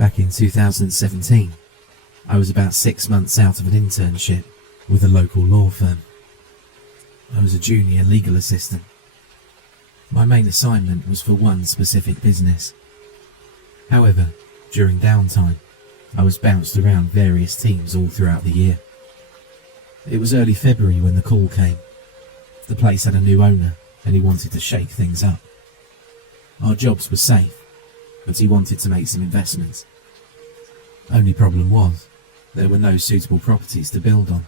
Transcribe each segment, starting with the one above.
Back in 2017, I was about 6 months out of an internship with a local law firm. I was a junior legal assistant. My main assignment was for one specific business. However, during downtime, I was bounced around various teams all throughout the year. It was early February when the call came. The place had a new owner and he wanted to shake things up. Our jobs were safe, but he wanted to make some investments. Only problem was, there were no suitable properties to build on.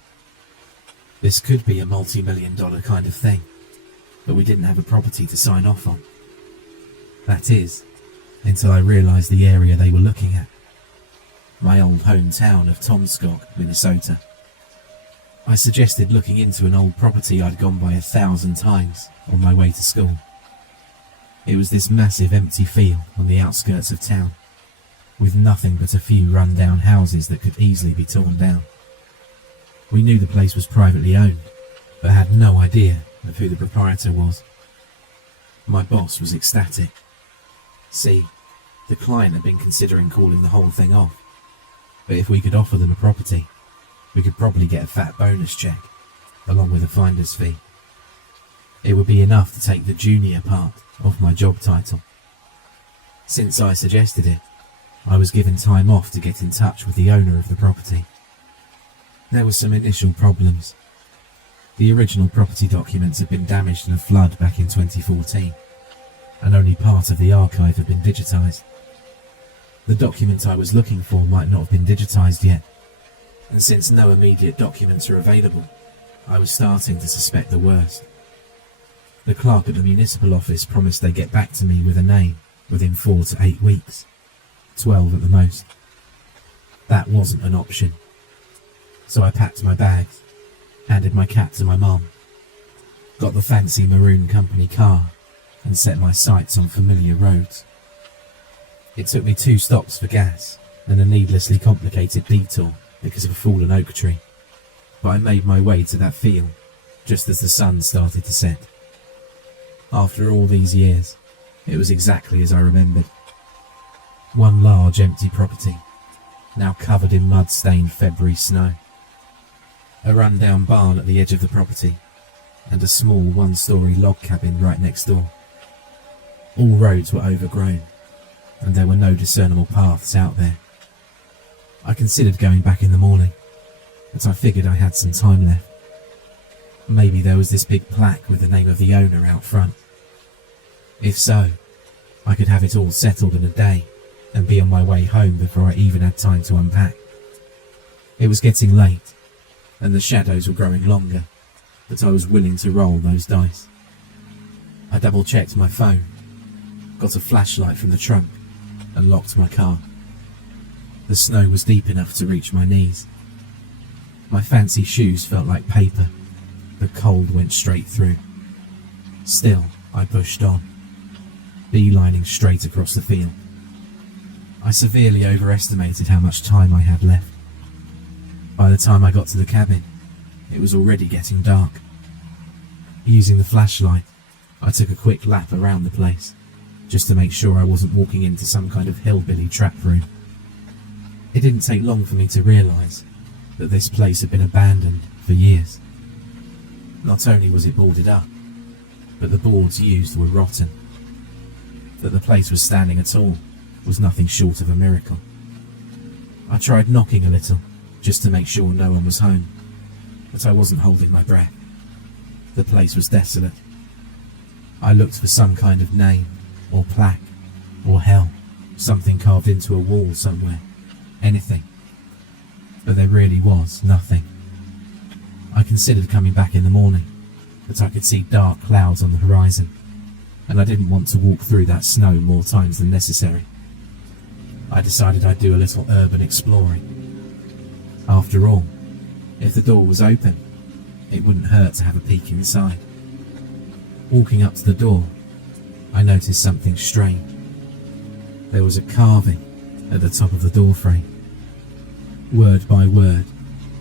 This could be a multi-million-dollar kind of thing, but we didn't have a property to sign off on. That is, until I realised the area they were looking at. My old hometown of Tomskog, Minnesota. I suggested looking into an old property I'd gone by 1,000 times on my way to school. It was this massive empty field on the outskirts of town, with nothing but a few run-down houses that could easily be torn down. We knew the place was privately owned, but had no idea of who the proprietor was. My boss was ecstatic. See, the client had been considering calling the whole thing off, but if we could offer them a property, we could probably get a fat bonus check, along with a finder's fee. It would be enough to take the junior part of my job title. Since I suggested it, I was given time off to get in touch with the owner of the property. There were some initial problems. The original property documents had been damaged in a flood back in 2014, and only part of the archive had been digitised. The document I was looking for might not have been digitised yet, and since no immediate documents are available, I was starting to suspect the worst. The clerk at the municipal office promised they'd get back to me with a name within 4 to 8 weeks, 12 at the most. That wasn't an option. So I packed my bags, handed my cat to my mum, got the fancy maroon company car, and set my sights on familiar roads. It took me 2 stops for gas and a needlessly complicated detour because of a fallen oak tree, but I made my way to that field just as the sun started to set. After all these years, it was exactly as I remembered. One large empty property, now covered in mud-stained February snow. A run-down barn at the edge of the property, and a small 1-storey log cabin right next door. All roads were overgrown, and there were no discernible paths out there. I considered going back in the morning, but I figured I had some time left. Maybe there was this big plaque with the name of the owner out front. If so, I could have it all settled in a day and be on my way home before I even had time to unpack. It was getting late, and the shadows were growing longer, but I was willing to roll those dice. I double-checked my phone, got a flashlight from the trunk, and locked my car. The snow was deep enough to reach my knees. My fancy shoes felt like paper. The cold went straight through. Still, I pushed on, beelining straight across the field. I severely overestimated how much time I had left. By the time I got to the cabin, it was already getting dark. Using the flashlight, I took a quick lap around the place, just to make sure I wasn't walking into some kind of hillbilly trap room. It didn't take long for me to realise that this place had been abandoned for years. Not only was it boarded up, but the boards used were rotten. That the place was standing at all was nothing short of a miracle. I tried knocking a little, just to make sure no one was home, but I wasn't holding my breath. The place was desolate. I looked for some kind of name, or plaque, or hell, something carved into a wall somewhere, anything. But there really was nothing. I considered coming back in the morning, but I could see dark clouds on the horizon, and I didn't want to walk through that snow more times than necessary. I decided I'd do a little urban exploring. After all, if the door was open, it wouldn't hurt to have a peek inside. Walking up to the door, I noticed something strange. There was a carving at the top of the doorframe. Word by word,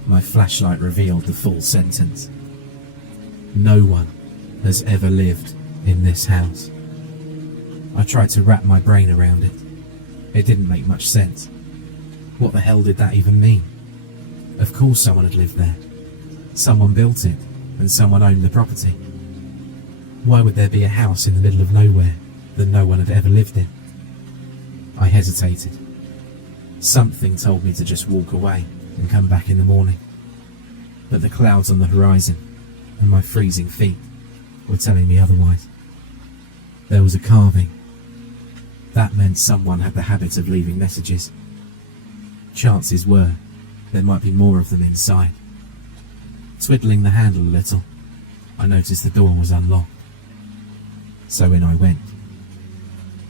my flashlight revealed the full sentence. No one has ever lived in this house. I tried to wrap my brain around it. It didn't make much sense, What the hell did that even mean? Of course someone had lived there. Someone built it, and someone owned the property. Why would there be a house in the middle of nowhere that no one had ever lived in? I hesitated. Something told me to just walk away and come back in the morning. But the clouds on the horizon and my freezing feet were telling me otherwise. There was a carving. That meant someone had the habit of leaving messages. Chances were there might be more of them inside. Twiddling the handle a little, I noticed the door was unlocked. So in I went.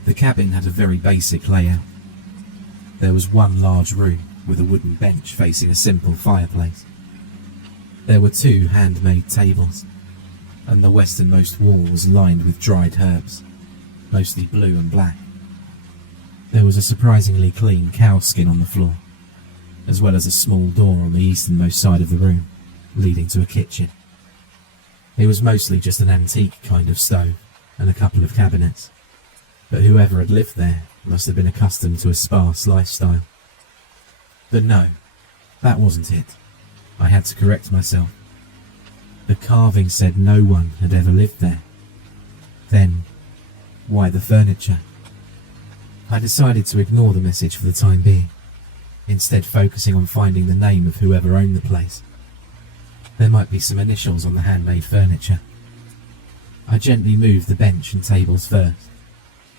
The cabin had a very basic layout. There was one large room with a wooden bench facing a simple fireplace. There were 2 handmade tables, and the westernmost wall was lined with dried herbs, mostly blue and black. There was a surprisingly clean cow skin on the floor, as well as a small door on the easternmost side of the room, leading to a kitchen. It was mostly just an antique kind of stove and a couple of cabinets, but whoever had lived there must have been accustomed to a sparse lifestyle. But no, that wasn't it. I had to correct myself. The carving said no one had ever lived there. Then, why the furniture? I decided to ignore the message for the time being, instead focusing on finding the name of whoever owned the place. There might be some initials on the handmade furniture. I gently moved the bench and tables first,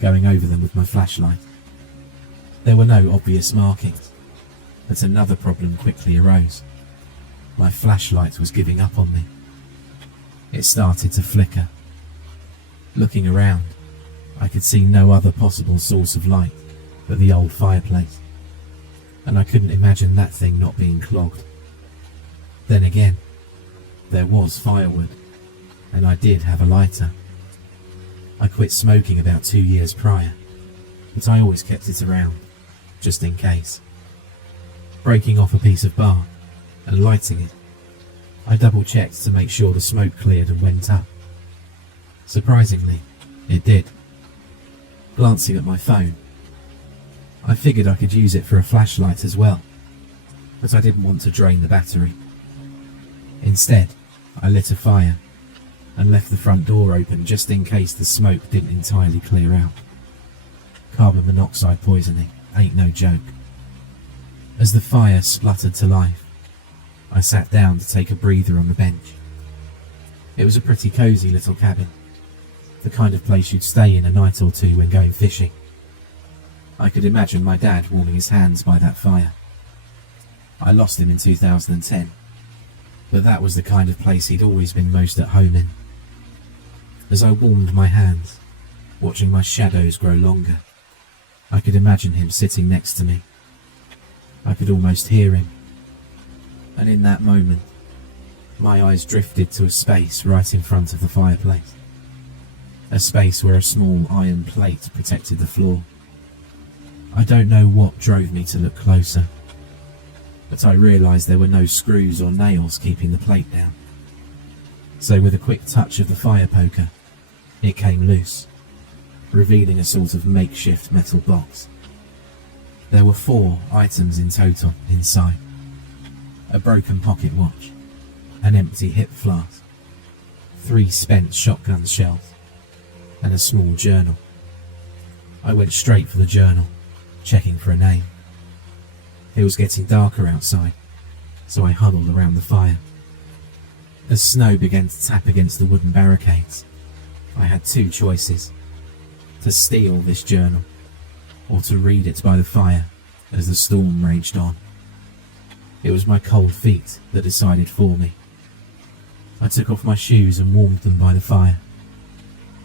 going over them with my flashlight. There were no obvious markings, but another problem quickly arose. My flashlight was giving up on me. It started to flicker. Looking around, I could see no other possible source of light but the old fireplace, and I couldn't imagine that thing not being clogged. Then again, there was firewood, and I did have a lighter. I quit smoking about 2 years prior, but I always kept it around, just in case. Breaking off a piece of bark and lighting it, I double-checked to make sure the smoke cleared and went up. Surprisingly, it did. Glancing at my phone, I figured I could use it for a flashlight as well, but I didn't want to drain the battery. Instead, I lit a fire and left the front door open just in case the smoke didn't entirely clear out. Carbon monoxide poisoning ain't no joke. As the fire spluttered to life, I sat down to take a breather on the bench. It was a pretty cosy little cabin, the kind of place you'd stay in a night or two when going fishing. I could imagine my dad warming his hands by that fire. I lost him in 2010, but that was the kind of place he'd always been most at home in. As I warmed my hands, watching my shadows grow longer, I could imagine him sitting next to me. I could almost hear him. And in that moment, my eyes drifted to a space right in front of the fireplace. A space where a small iron plate protected the floor. I don't know what drove me to look closer, but I realised there were no screws or nails keeping the plate down. So with a quick touch of the fire poker, it came loose, revealing a sort of makeshift metal box. There were 4 items in total inside. A broken pocket watch, an empty hip flask, 3 spent shotgun shells, and a small journal. I went straight for the journal, checking for a name. It was getting darker outside, so I huddled around the fire. As snow began to tap against the wooden barricades, I had 2 choices: to steal this journal, or to read it by the fire as the storm raged on. It was my cold feet that decided for me. I took off my shoes and warmed them by the fire.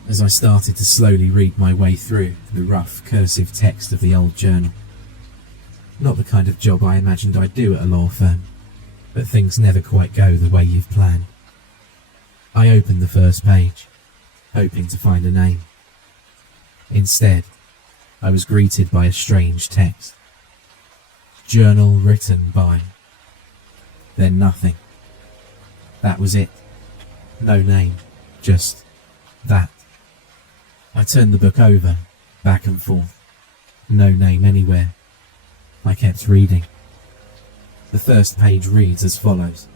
As I started to slowly read my way through the rough cursive text of the old journal. Not the kind of job I imagined I'd do at a law firm, but things never quite go the way you've planned. I opened the first page, hoping to find a name. Instead, I was greeted by a strange text. Journal written by... Then nothing. That was it. No name, just that. I turned the book over, back and forth. No name anywhere. I kept reading, The first page reads as follows.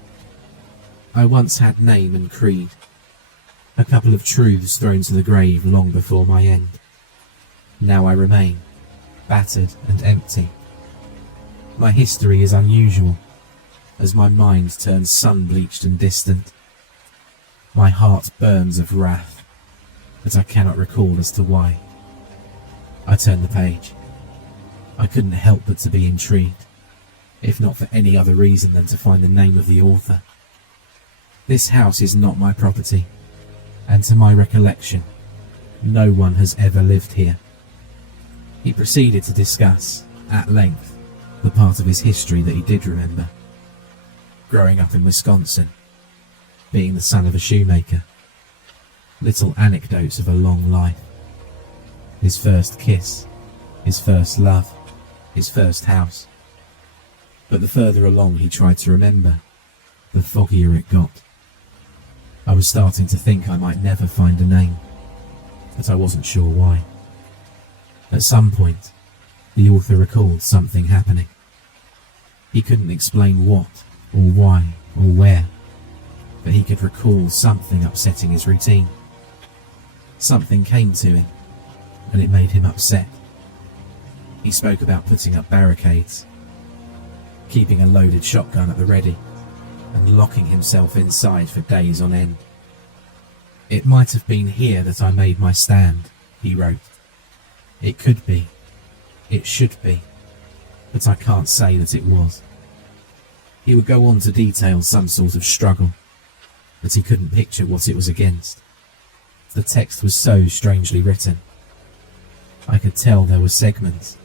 I once had name and creed, a couple of truths thrown to the grave long before my end. Now I remain, battered and empty. My history is unusual, as my mind turns sun-bleached and distant. My heart burns of wrath, but I cannot recall as to why. I turn the page. I couldn't help but to be intrigued, if not for any other reason than to find the name of the author. This house is not my property, and to my recollection, no one has ever lived here. He proceeded to discuss, at length, the part of his history that he did remember. Growing up in Wisconsin, being the son of a shoemaker, little anecdotes of a long life. His first kiss, his first love, his first house. But the further along he tried to remember, the foggier it got. I was starting to think I might never find a name, but I wasn't sure why. At some point, the author recalled something happening. He couldn't explain what, or why, or where, but he could recall something upsetting his routine. Something came to him, and it made him upset. He spoke about putting up barricades, keeping a loaded shotgun at the ready, and locking himself inside for days on end. It might have been here that I made my stand, he wrote. It could be, it should be, but I can't say that it was. He would go on to detail some sort of struggle, but he couldn't picture what it was against. The text was so strangely written. I could tell there were segments,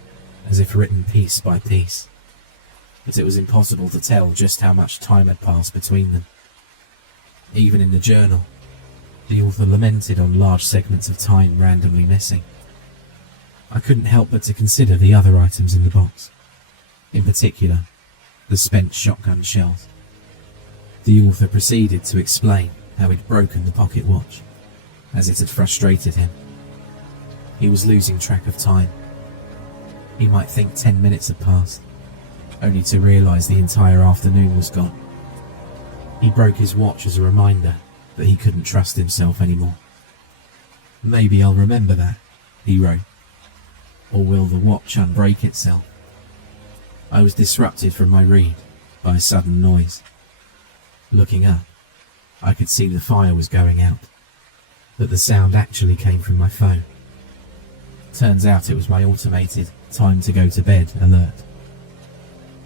as if written piece by piece, but it was impossible to tell just how much time had passed between them. Even in the journal, the author lamented on large segments of time randomly missing. I couldn't help but to consider the other items in the box, in particular, the spent shotgun shells. The author proceeded to explain how he'd broken the pocket watch, as it had frustrated him. He was losing track of time. He might think 10 minutes had passed, only to realise the entire afternoon was gone. He broke his watch as a reminder that he couldn't trust himself anymore. Maybe I'll remember that, he wrote. Or will the watch unbreak itself? I was disrupted from my read by a sudden noise. Looking up, I could see the fire was going out, but the sound actually came from my phone. Turns out it was my automated time to go to bed alert.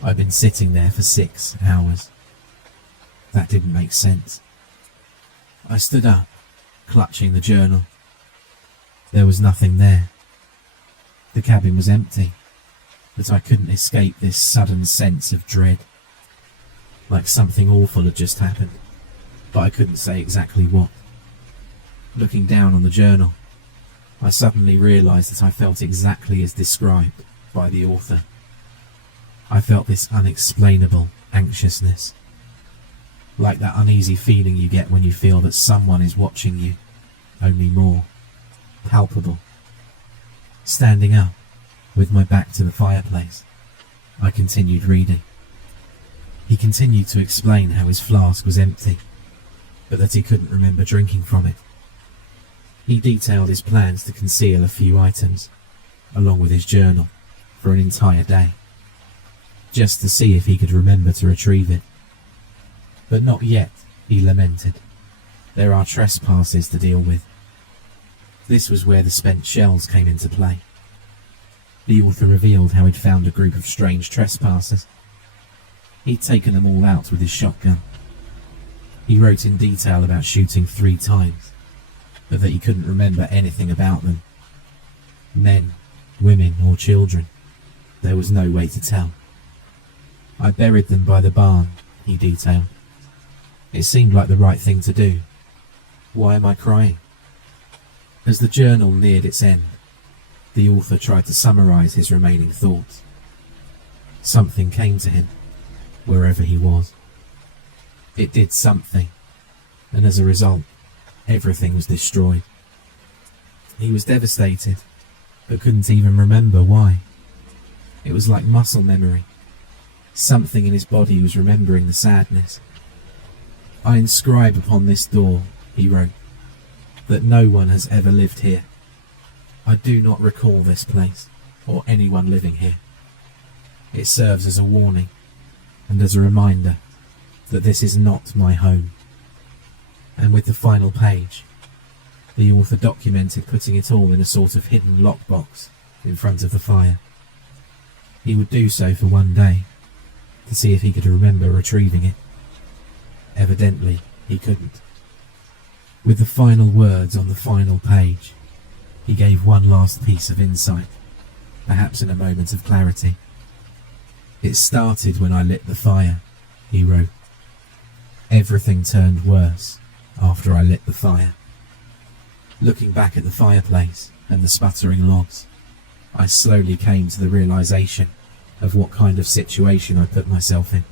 I'd been sitting there for 6 hours. That didn't make sense. I stood up, clutching the journal. There was nothing there. The cabin was empty, but I couldn't escape this sudden sense of dread. Like something awful had just happened, but I couldn't say exactly what. Looking down on the journal, I suddenly realised that I felt exactly as described by the author. I felt this unexplainable anxiousness, like that uneasy feeling you get when you feel that someone is watching you, only more palpable. Standing up, with my back to the fireplace, I continued reading. He continued to explain how his flask was empty, but that he couldn't remember drinking from it. He detailed his plans to conceal a few items, along with his journal, for an entire day, just to see if he could remember to retrieve it. But not yet, he lamented. There are trespasses to deal with. This was where the spent shells came into play. The author revealed how he'd found a group of strange trespassers. He'd taken them all out with his shotgun. He wrote in detail about shooting 3 times, but that he couldn't remember anything about them. Men, women, or children. There was no way to tell. I buried them by the barn, he detailed. It seemed like the right thing to do. Why am I crying? As the journal neared its end, the author tried to summarise his remaining thoughts. Something came to him, wherever he was. It did something, and as a result, everything was destroyed. He was devastated, but couldn't even remember why. It was like muscle memory. Something in his body was remembering the sadness. "I inscribe upon this door," he wrote, "that no one has ever lived here. I do not recall this place, or anyone living here. It serves as a warning, and as a reminder that this is not my home." And with the final page, the author documented putting it all in a sort of hidden lockbox in front of the fire. He would do so for one day, to see if he could remember retrieving it. Evidently, he couldn't. With the final words on the final page, he gave one last piece of insight, perhaps in a moment of clarity. "It started when I lit the fire," he wrote. "Everything turned worse after I lit the fire." Looking back at the fireplace and the sputtering logs, I slowly came to the realization of what kind of situation I put myself in.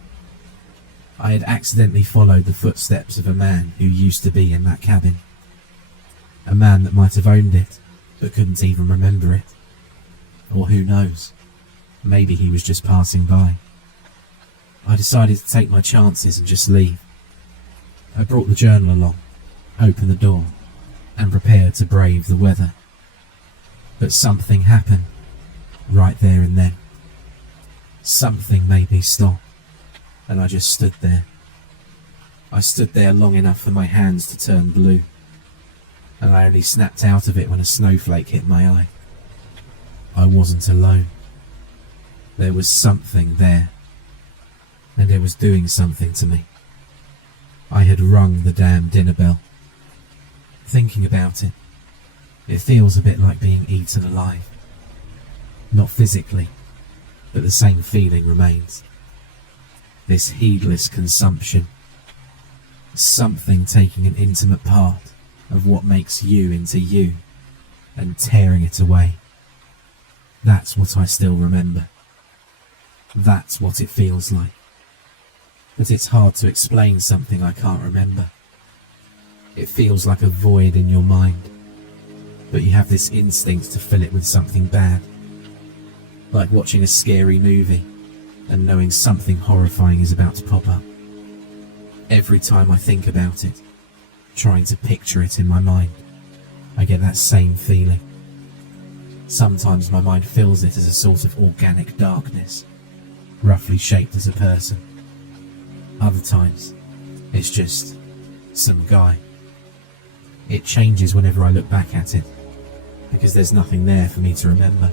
I had accidentally followed the footsteps of a man who used to be in that cabin. A man that might have owned it, but couldn't even remember it. Or who knows, maybe he was just passing by. I decided to take my chances and just leave. I brought the journal along, opened the door, and prepared to brave the weather. But something happened, right there and then. Something made me stop, and I just stood there. I stood there long enough for my hands to turn blue, and I only snapped out of it when a snowflake hit my eye. I wasn't alone. There was something there, and it was doing something to me. I had rung the damn dinner bell. Thinking about it, it feels a bit like being eaten alive. Not physically, but the same feeling remains. This heedless consumption. Something taking an intimate part of what makes you into you and tearing it away. That's what I still remember. That's what it feels like. But it's hard to explain something I can't remember. It feels like a void in your mind, but you have this instinct to fill it with something bad. Like watching a scary movie and knowing something horrifying is about to pop up. Every time I think about it, trying to picture it in my mind, I get that same feeling. Sometimes my mind fills it as a sort of organic darkness, roughly shaped as a person. Other times, it's just some guy. It changes whenever I look back at it, because there's nothing there for me to remember,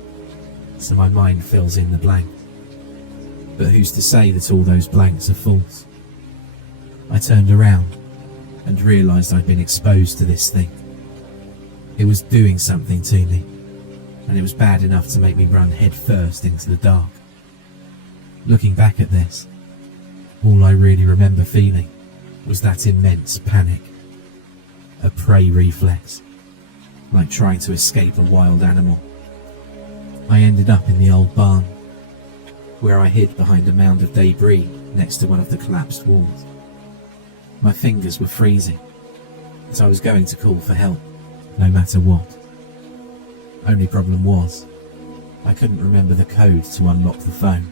so my mind fills in the blank. But who's to say that all those blanks are false? I turned around and realised I'd been exposed to this thing. It was doing something to me, and it was bad enough to make me run head first into the dark. Looking back at this, all I really remember feeling was that immense panic. A prey reflex, like trying to escape a wild animal. I ended up in the old barn, where I hid behind a mound of debris next to one of the collapsed walls. My fingers were freezing, but I was going to call for help, no matter what. Only problem was, I couldn't remember the code to unlock the phone.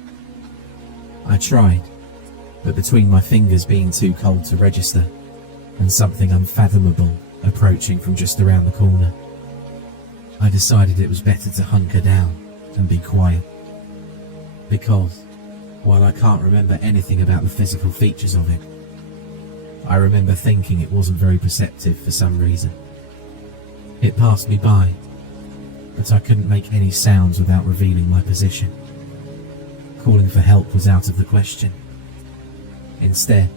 I tried, but between my fingers being too cold to register, and something unfathomable approaching from just around the corner, I decided it was better to hunker down and be quiet. Because, while I can't remember anything about the physical features of it, I remember thinking it wasn't very perceptive for some reason. It passed me by, but I couldn't make any sounds without revealing my position. Calling for help was out of the question. Instead,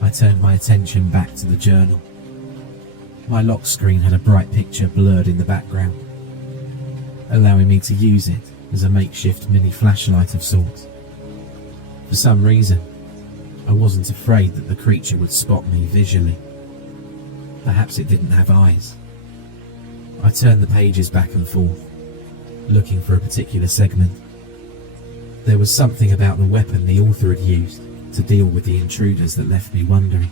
I turned my attention back to the journal. My lock screen had a bright picture blurred in the background, allowing me to use it as a makeshift mini flashlight of sorts. For some reason, I wasn't afraid that the creature would spot me visually. Perhaps it didn't have eyes. I turned the pages back and forth, looking for a particular segment. There was something about the weapon the author had used to deal with the intruders that left me wondering.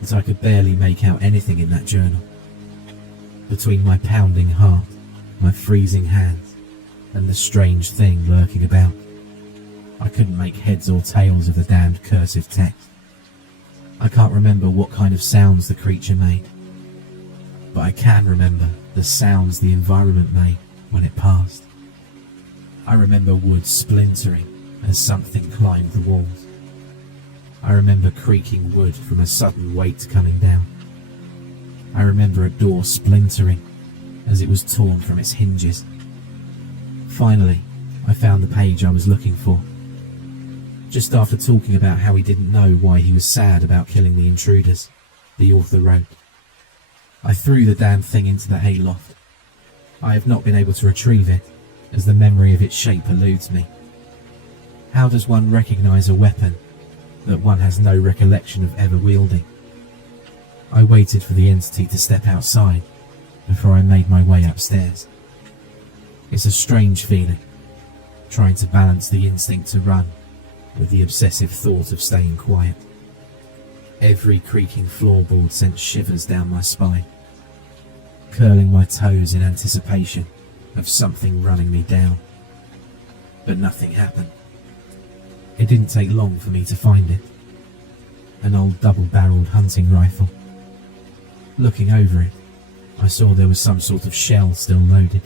But I could barely make out anything in that journal. Between my pounding heart, my freezing hands, and the strange thing lurking about, I couldn't make heads or tails of the damned cursive text. I can't remember what kind of sounds the creature made, but I can remember the sounds the environment made when it passed. I remember wood splintering as something climbed the walls. I remember creaking wood from a sudden weight coming down. I remember a door splintering as it was torn from its hinges. Finally, I found the page I was looking for. Just after talking about how he didn't know why he was sad about killing the intruders, the author wrote, I threw the damn thing into the hayloft. I have not been able to retrieve it, as the memory of its shape eludes me. How does one recognise a weapon that one has no recollection of ever wielding? I waited for the entity to step outside before I made my way upstairs. It's a strange feeling, trying to balance the instinct to run with the obsessive thought of staying quiet. Every creaking floorboard sent shivers down my spine, curling my toes in anticipation of something running me down. But nothing happened. It didn't take long for me to find it. An old double-barreled hunting rifle. Looking over it, I saw there was some sort of shell still loaded.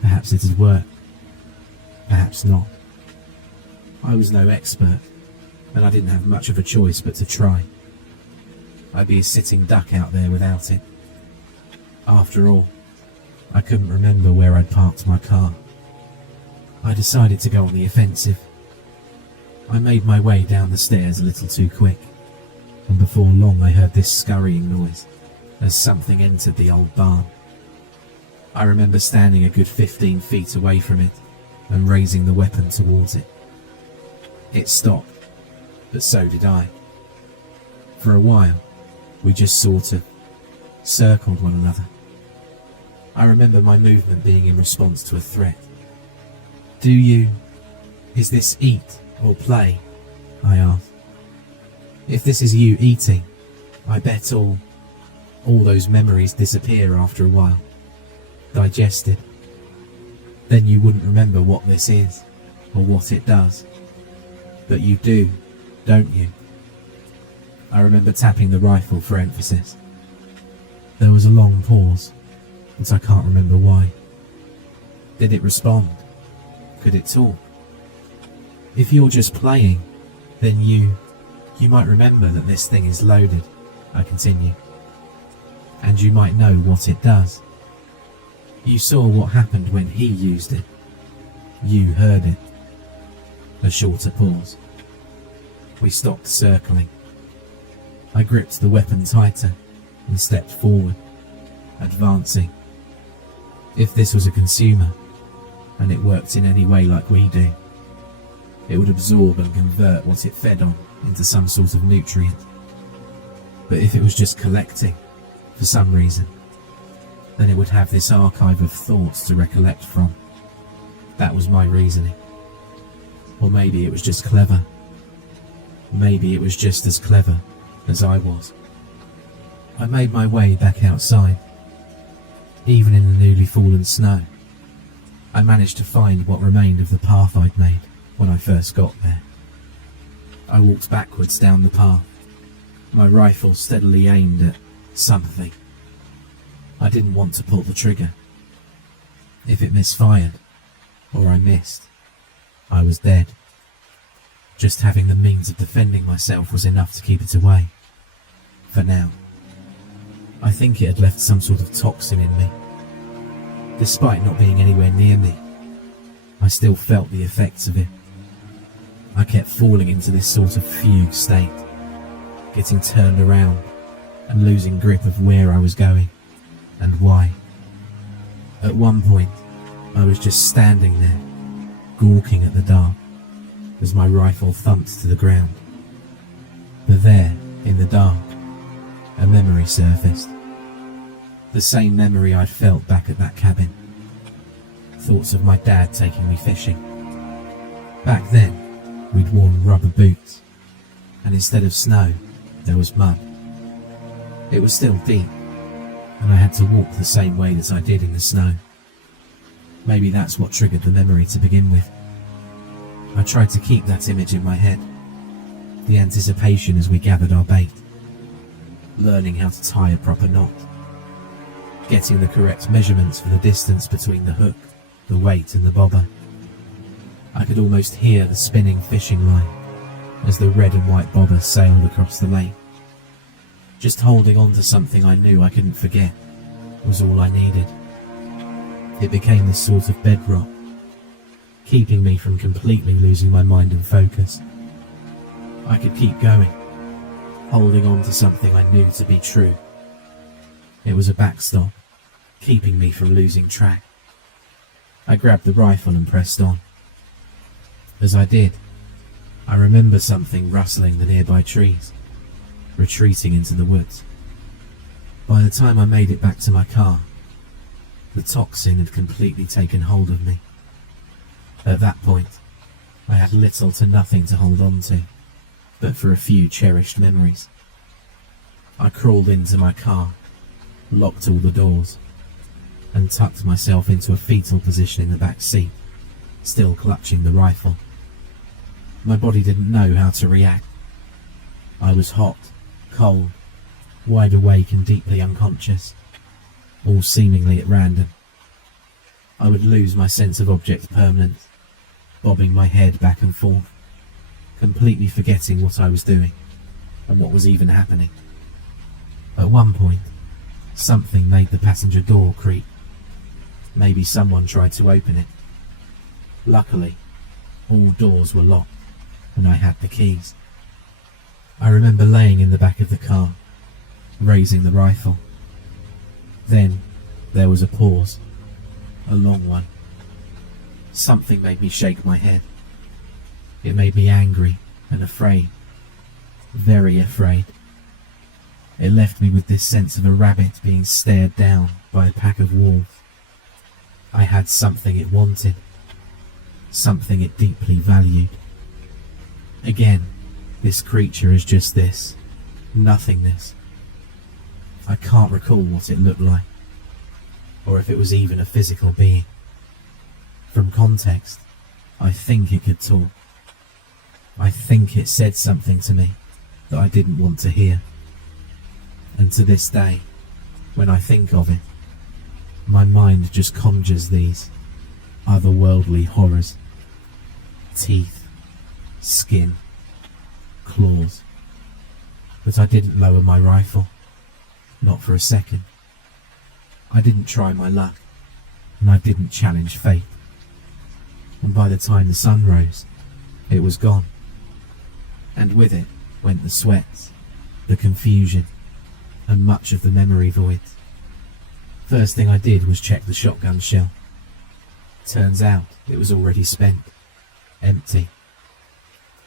Perhaps it had worked. Perhaps not. I was no expert, and I didn't have much of a choice but to try. I'd be a sitting duck out there without it. After all, I couldn't remember where I'd parked my car. I decided to go on the offensive. I made my way down the stairs a little too quick, and before long I heard this scurrying noise as something entered the old barn. I remember standing a good 15 feet away from it and raising the weapon towards it. It stopped, but so did I. For a while, we just sort of circled one another. I remember my movement being in response to a threat. Is this eat or play? I asked. If this is you eating, I bet all those memories disappear after a while, digested. Then you wouldn't remember what this is, or what it does. But you do, don't you? I remember tapping the rifle for emphasis. There was a long pause, but I can't remember why. Did it respond? Could it talk? If you're just playing, then you might remember that this thing is loaded, I continue. And you might know what it does. You saw what happened when he used it. You heard it. A shorter pause. We stopped circling. I gripped the weapon tighter and stepped forward, advancing. If this was a consumer, and it worked in any way like we do, it would absorb and convert what it fed on into some sort of nutrient. But if it was just collecting, for some reason, then it would have this archive of thoughts to recollect from. That was my reasoning. Or maybe it was just clever. Maybe it was just as clever as I was. I made my way back outside. Even in the newly fallen snow, I managed to find what remained of the path I'd made when I first got there. I walked backwards down the path, my rifle steadily aimed at something. I didn't want to pull the trigger. If it misfired, or I missed, I was dead. Just having the means of defending myself was enough to keep it away. For now. I think it had left some sort of toxin in me. Despite not being anywhere near me, I still felt the effects of it. I kept falling into this sort of fugue state, getting turned around and losing grip of where I was going and why. At one point, I was just standing there, gawking at the dark, as my rifle thumped to the ground. But there, in the dark, a memory surfaced. The same memory I'd felt back at that cabin. Thoughts of my dad taking me fishing. Back then, we'd worn rubber boots, and instead of snow, there was mud. It was still deep, and I had to walk the same way that I did in the snow. Maybe that's what triggered the memory to begin with. I tried to keep that image in my head, the anticipation as we gathered our bait, learning how to tie a proper knot, getting the correct measurements for the distance between the hook, the weight and the bobber. I could almost hear the spinning fishing line as the red and white bobber sailed across the lake. Just holding on to something I knew I couldn't forget was all I needed. It became this sort of bedrock, keeping me from completely losing my mind and focus. I could keep going, holding on to something I knew to be true. It was a backstop, keeping me from losing track. I grabbed the rifle and pressed on. As I did, I remember something rustling the nearby trees, retreating into the woods. By the time I made it back to my car, the toxin had completely taken hold of me. At that point, I had little to nothing to hold on to, but for a few cherished memories. I crawled into my car, locked all the doors, and tucked myself into a fetal position in the back seat, still clutching the rifle. My body didn't know how to react. I was hot, cold, wide awake and deeply unconscious, all seemingly at random. I would lose my sense of object permanence, bobbing my head back and forth, completely forgetting what I was doing and what was even happening. At one point, something made the passenger door creak. Maybe someone tried to open it. Luckily, all doors were locked and I had the keys. I remember laying in the back of the car, raising the rifle. Then there was a pause, a long one. Something made me shake my head. It made me angry and afraid, very afraid. It left me with this sense of a rabbit being stared down by a pack of wolves. I had something it wanted, something it deeply valued. Again, this creature is just this, nothingness. I can't recall what it looked like, or if it was even a physical being. From context, I think it could talk. I think it said something to me that I didn't want to hear. And to this day, when I think of it, my mind just conjures these otherworldly horrors. Teeth, skin, claws. But I didn't lower my rifle, not for a second. I didn't try my luck, and I didn't challenge fate. And by the time the sun rose, it was gone. And with it went the sweats, the confusion, and much of the memory void. First thing I did was check the shotgun shell. Turns out it was already spent, empty.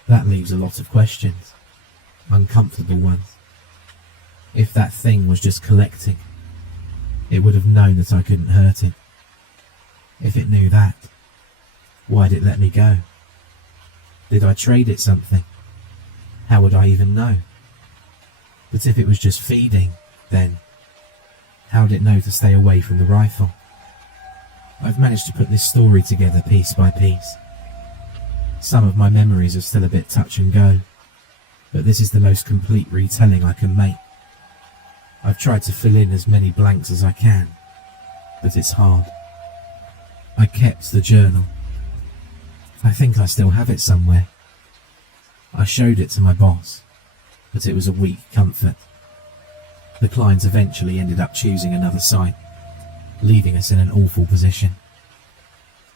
That leaves a lot of questions, uncomfortable ones. If that thing was just collecting, it would have known that I couldn't hurt it. If it knew that, why'd it let me go? Did I trade it something? How would I even know? But if it was just feeding, then how'd it know to stay away from the rifle? I've managed to put this story together piece by piece. Some of my memories are still a bit touch and go, but this is the most complete retelling I can make. I've tried to fill in as many blanks as I can, but it's hard. I kept the journal. I think I still have it somewhere. I showed it to my boss, but it was a weak comfort. The clients eventually ended up choosing another site, leaving us in an awful position.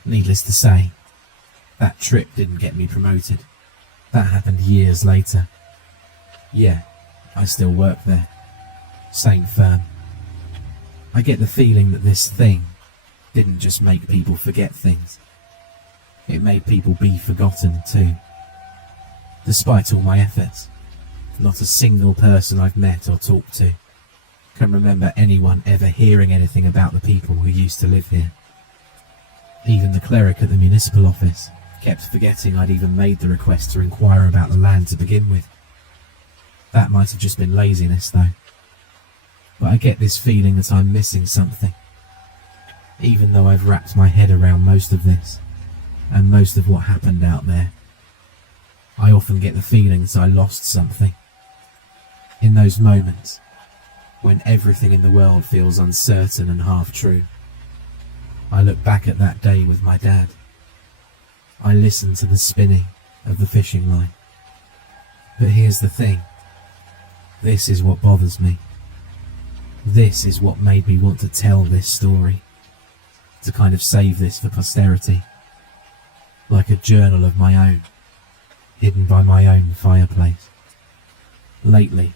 Needless to say, that trip didn't get me promoted. That happened years later. Yeah, I still work there. Same firm. I get the feeling that this thing didn't just make people forget things. It made people be forgotten too. Despite all my efforts, not a single person I've met or talked to can remember anyone ever hearing anything about the people who used to live here. Even the cleric at the municipal office kept forgetting I'd even made the request to inquire about the land to begin with. That might have just been laziness though. But I get this feeling that I'm missing something. Even though I've wrapped my head around most of this, and most of what happened out there often get the feeling that I lost something. In those moments, when everything in the world feels uncertain and half-true, I look back at that day with my dad. I listen to the spinning of the fishing line. But here's the thing. This is what bothers me. This is what made me want to tell this story. To kind of save this for posterity. Like a journal of my own, hidden by my own fireplace. Lately,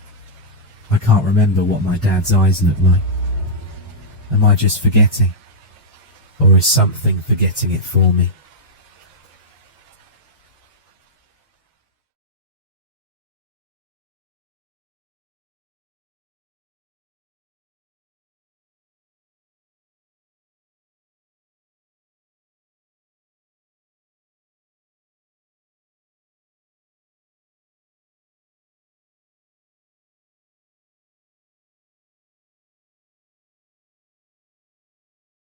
I can't remember what my dad's eyes look like. Am I just forgetting? Or is something forgetting it for me?